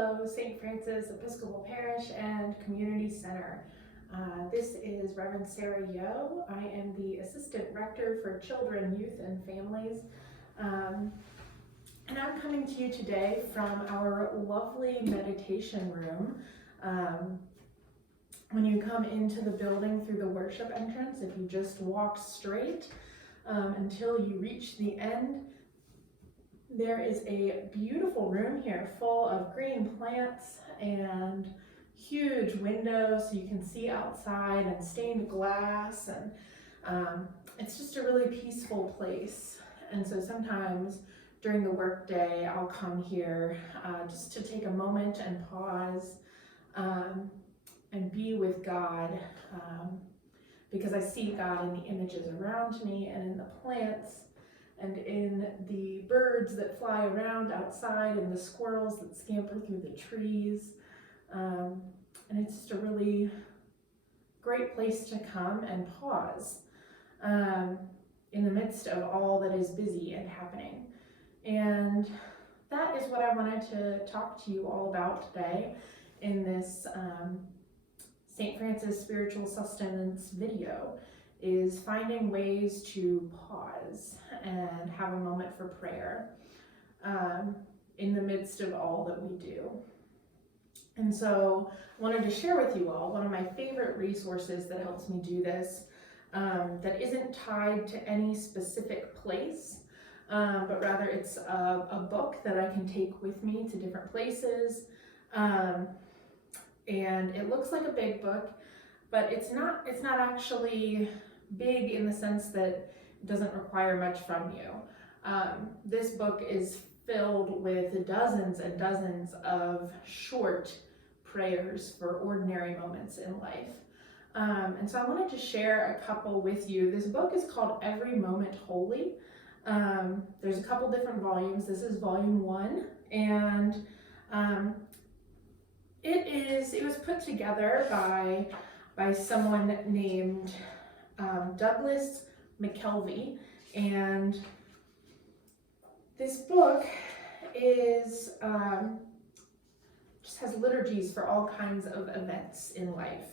Hello, St. Francis Episcopal Parish and Community Center. This is Reverend Sara Yo. I am the Assistant Rector for Children, Youth, and Families. And I'm coming to you today from our lovely meditation room. When you come into the building through the worship entrance, if you just walk straight until you reach the end, there is a beautiful room here full of green plants and huge windows so you can see outside, and stained glass, and it's just a really peaceful place. And so sometimes during the workday I'll come here just to take a moment and pause and be with God, because I see God in the images around me and in the plants and in the birds that fly around outside and the squirrels that scamper through the trees. And it's just a really great place to come and pause in the midst of all that is busy and happening. And that is what I wanted to talk to you all about today in this St. Francis Spiritual Sustenance video, is finding ways to pause and have a moment for prayer in the midst of all that we do. And so I wanted to share with you all one of my favorite resources that helps me do this, that isn't tied to any specific place, but rather it's a book that I can take with me to different places. And it looks like a big book, but it's not actually big in the sense that it doesn't require much from you. This book is filled with dozens and dozens of short prayers for ordinary moments in life. And so I wanted to share a couple with you. This book is called Every Moment Holy. There's a couple different volumes. This is volume 1, and it was put together by someone named Douglas McKelvey, and this book is just has liturgies for all kinds of events in life,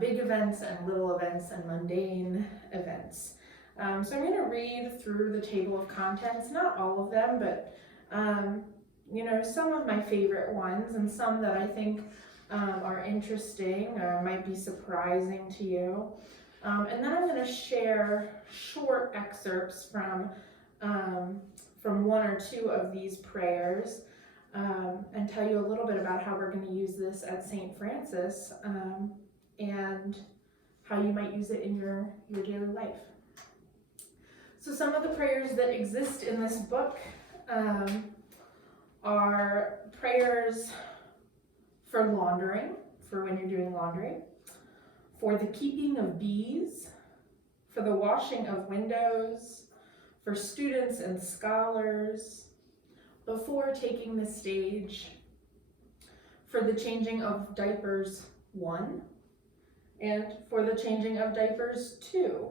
big events and little events and mundane events. So I'm going to read through the table of contents, not all of them, but some of my favorite ones, and some that I think are interesting or might be surprising to you. And then I'm going to share short excerpts from one or two of these prayers, and tell you a little bit about how we're going to use this at St. Francis, and how you might use it in your daily life. So some of the prayers that exist in this book are prayers for laundering, for when you're doing laundry, for the keeping of bees, for the washing of windows, for students and scholars, before taking the stage, for the changing of diapers 1, and for the changing of diapers 2.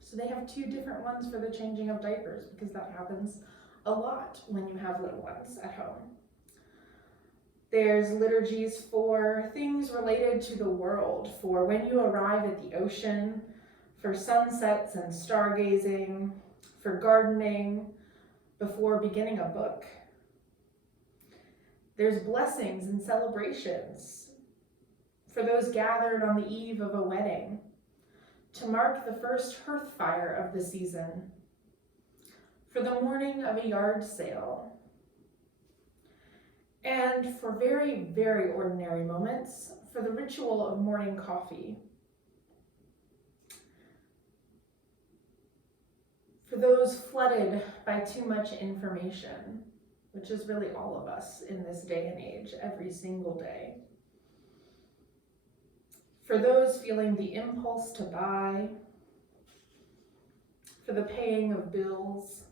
So they have 2 different ones for the changing of diapers, because that happens a lot when you have little ones at home. There's liturgies for things related to the world, for when you arrive at the ocean, for sunsets and stargazing, for gardening, before beginning a book. There's blessings and celebrations for those gathered on the eve of a wedding, to mark the first hearth fire of the season, for the morning of a yard sale, and for very, very ordinary moments, for the ritual of morning coffee, for those flooded by too much information, which is really all of us in this day and age, every single day, for those feeling the impulse to buy, for the paying of bills,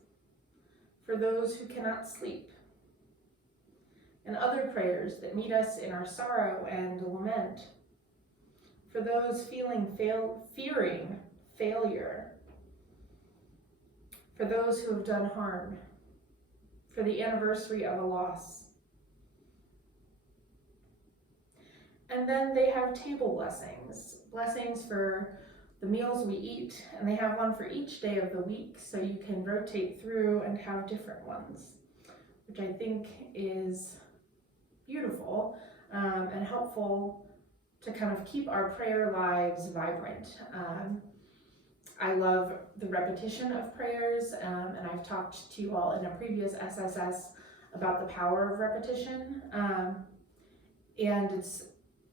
for those who cannot sleep, and other prayers that meet us in our sorrow and lament, for those fearing failure, for those who have done harm, for the anniversary of a loss. And then they have table blessings, blessings for the meals we eat, and they have one for each day of the week, so you can rotate through and have different ones, which I think is beautiful and helpful to kind of keep our prayer lives vibrant. I love the repetition of prayers, and I've talked to you all in a previous SSS about the power of repetition, and it's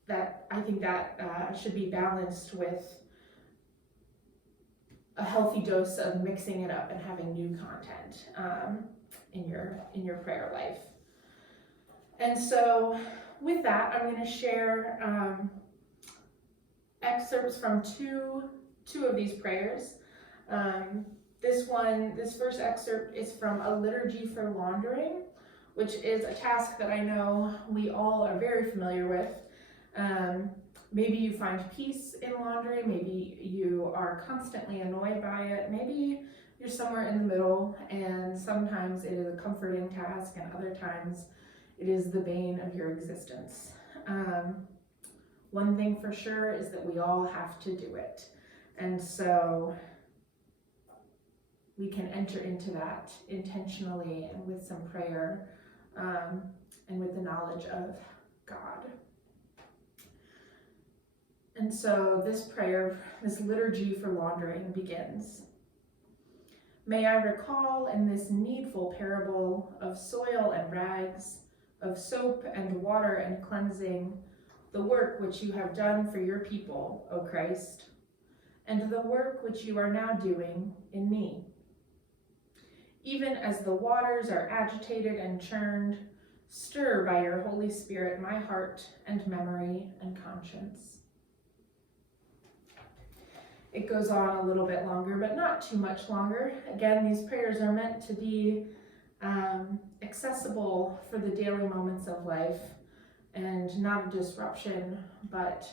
that I think that should be balanced with a healthy dose of mixing it up and having new content in your prayer life. And so with that, I'm going to share excerpts from two of these prayers. This first excerpt is from a liturgy for laundering, which is a task that I know we all are very familiar with. Maybe you find peace in laundry, maybe you are constantly annoyed by it, maybe you're somewhere in the middle, and sometimes it is a comforting task and other times it is the bane of your existence. One thing for sure is that we all have to do it, and so we can enter into that intentionally and with some prayer and with the knowledge of God. And so this prayer, this liturgy for laundering begins. May I recall in this needful parable of soil and rags, of soap and water and cleansing, the work which you have done for your people, O Christ, and the work which you are now doing in me. Even as the waters are agitated and churned, stir by your Holy Spirit my heart and memory and conscience. It goes on a little bit longer, but not too much longer. Again, these prayers are meant to be accessible for the daily moments of life and not a disruption, but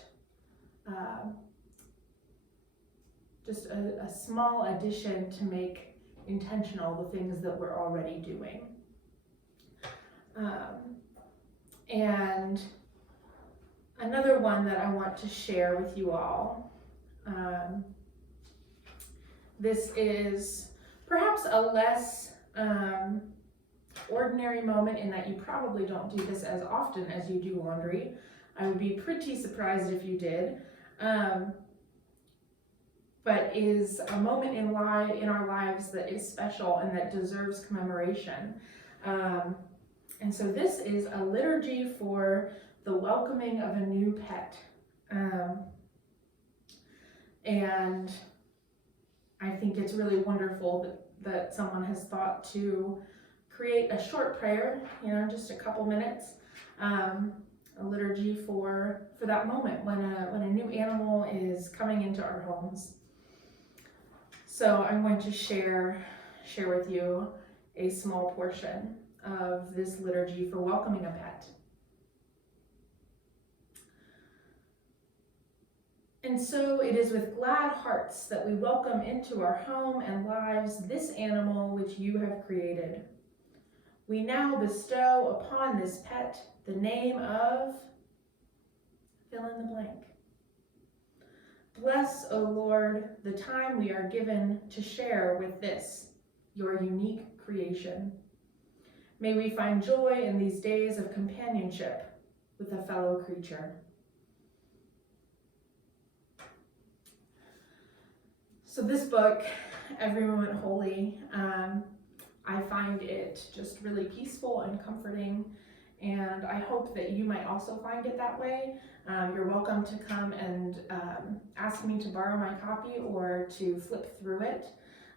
just a small addition to make intentional the things that we're already doing. And another one that I want to share with you all. This is perhaps a less ordinary moment in that you probably don't do this as often as you do laundry. I would be pretty surprised if you did. But is a moment in our lives that is special and that deserves commemoration. And so this is a liturgy for the welcoming of a new pet. And I think it's really wonderful that someone has thought to create a short prayer, just a couple minutes, a liturgy for that moment when a new animal is coming into our homes. So I'm going to share with you a small portion of this liturgy for welcoming a pet. And so it is with glad hearts that we welcome into our home and lives this animal which you have created. We now bestow upon this pet the name of, fill in the blank. Bless, O Lord, the time we are given to share with this, your unique creation. May we find joy in these days of companionship with a fellow creature. So this book, Every Moment Holy, I find it just really peaceful and comforting, and I hope that you might also find it that way. You're welcome to come and ask me to borrow my copy or to flip through it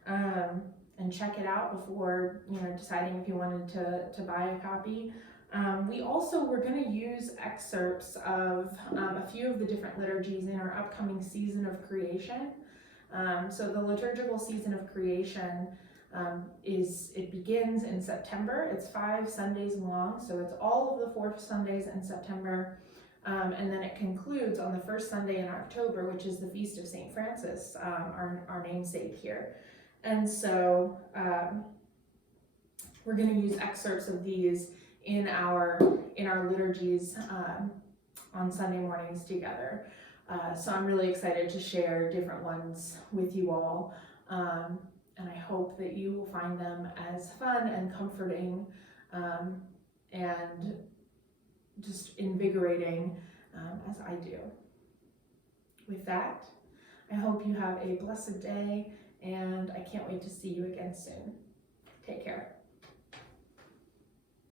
and check it out before deciding if you wanted to buy a copy. We also were going to use excerpts of a few of the different liturgies in our upcoming season of creation. So the liturgical season of creation it begins in September. It's 5 Sundays long, so it's all of the 4th Sundays in September, and then it concludes on the 1st Sunday in October, which is the Feast of St. Francis, our namesake here. And so we're going to use excerpts of these in our liturgies on Sunday mornings together. So I'm really excited to share different ones with you all. And I hope that you will find them as fun and comforting and just invigorating as I do. With that, I hope you have a blessed day, and I can't wait to see you again soon. Take care.